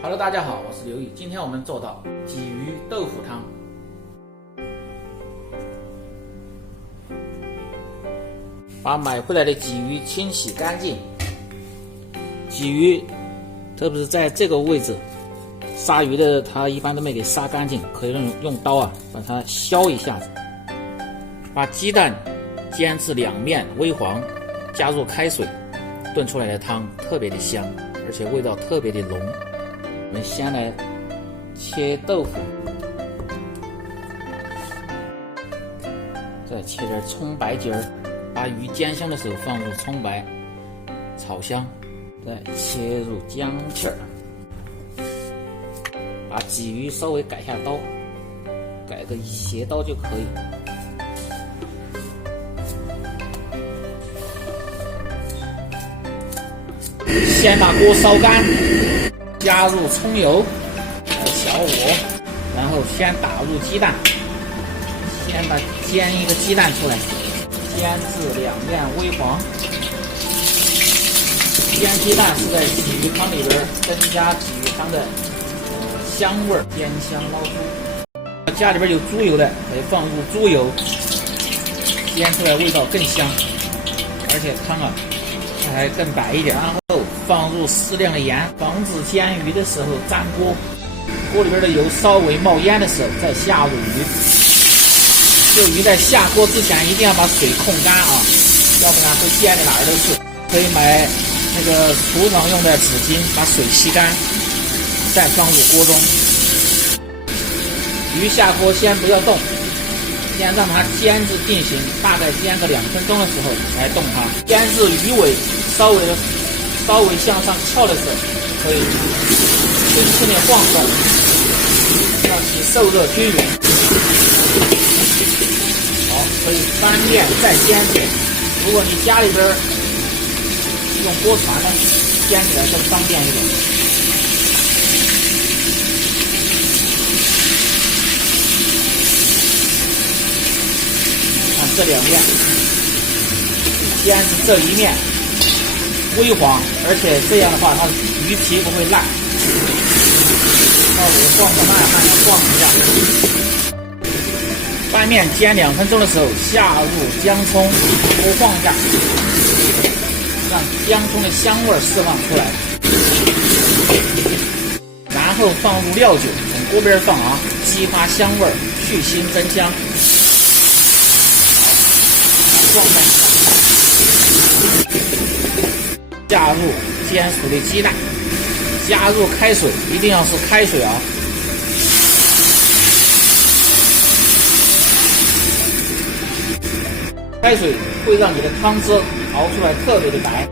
Hello， 大家好，我是刘毅。今天我们做到鲫鱼豆腐汤。把买回来的鲫鱼清洗干净。鲫鱼，特别是在这个位置，杀鱼的它一般都没给杀干净，可以用刀把它削一下子。把鸡蛋煎至两面微黄，加入开水，炖出来的汤特别的香，而且味道特别的浓。我们先来切豆腐，再切点葱白筋儿，把鱼煎香的时候放入葱白炒香，再切入姜片儿，把鲫鱼稍微改下刀，改个斜刀就可以。先把锅烧干，加入葱油，小火，然后先打入鸡蛋，先把煎一个鸡蛋出来，煎至两面微黄。煎鸡蛋是在鲫鱼汤里边增加鲫鱼汤的香味，煎香捞出。家里边有猪油的，可以放入猪油，煎出来味道更香，而且汤还更白一点。然后放入适量的盐，防止煎鱼的时候粘锅。锅里边的油稍微冒烟的时候，再下入鱼。这鱼在下锅之前一定要把水控干要不然会溅的哪儿都是。可以买那个厨房用的纸巾，把水吸干，再放入锅中。鱼下锅先不要动，先让它煎至定型，大概煎个2分钟的时候才动它。煎至鱼尾稍微向上翘的时候，可以轻轻的晃动，让其受热均匀。好，可以翻面再煎一点。如果你家里边用锅铲呢，煎起来更方便一点。看这两面，煎至这一面微黄，而且这样的话，它鱼皮不会烂。稍微晃个慢的晃一下。翻面煎2分钟的时候，下入姜葱，多晃一下，让姜葱的香味释放出来。然后放入料酒，从锅边放激发香味，去腥增香。晃荡一下，加入煎熟的鸡蛋，加入开水，一定要是开水开水会让你的汤汁熬出来特别的白。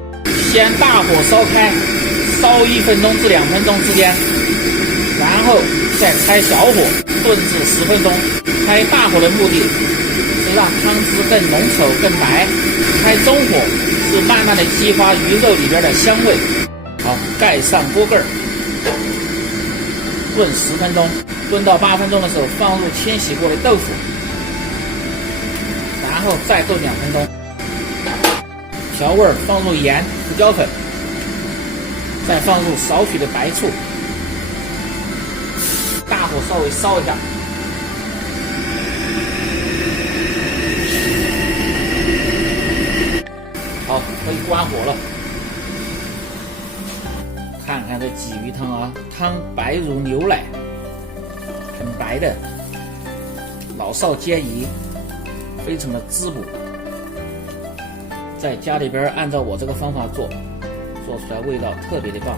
先大火烧开，烧1分钟至2分钟之间，然后再开小火炖至10分钟。开大火的目的是让汤汁更浓稠更白，开中火是慢慢的激发鱼肉里边的香味。好，盖上锅盖，炖10分钟，炖到8分钟的时候放入清洗过的豆腐，然后再炖2分钟。调味放入盐、胡椒粉，再放入少许的白醋，大火稍微烧一下。好，可以关火了。看看这鲫鱼汤汤白如牛奶，很白的，老少皆宜，非常的滋补。在家里边按照我这个方法做出来味道特别的棒。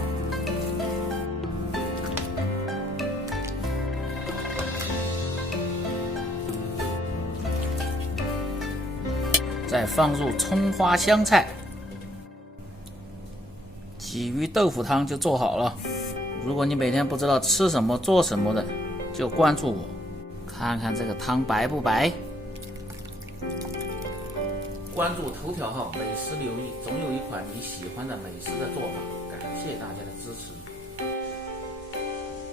再放入葱花香菜，鲫鱼豆腐汤就做好了。如果你每天不知道吃什么做什么的，就关注我，看看这个汤白不白。关注头条号美食刘毅，总有一款你喜欢的美食的做法。感谢大家的支持。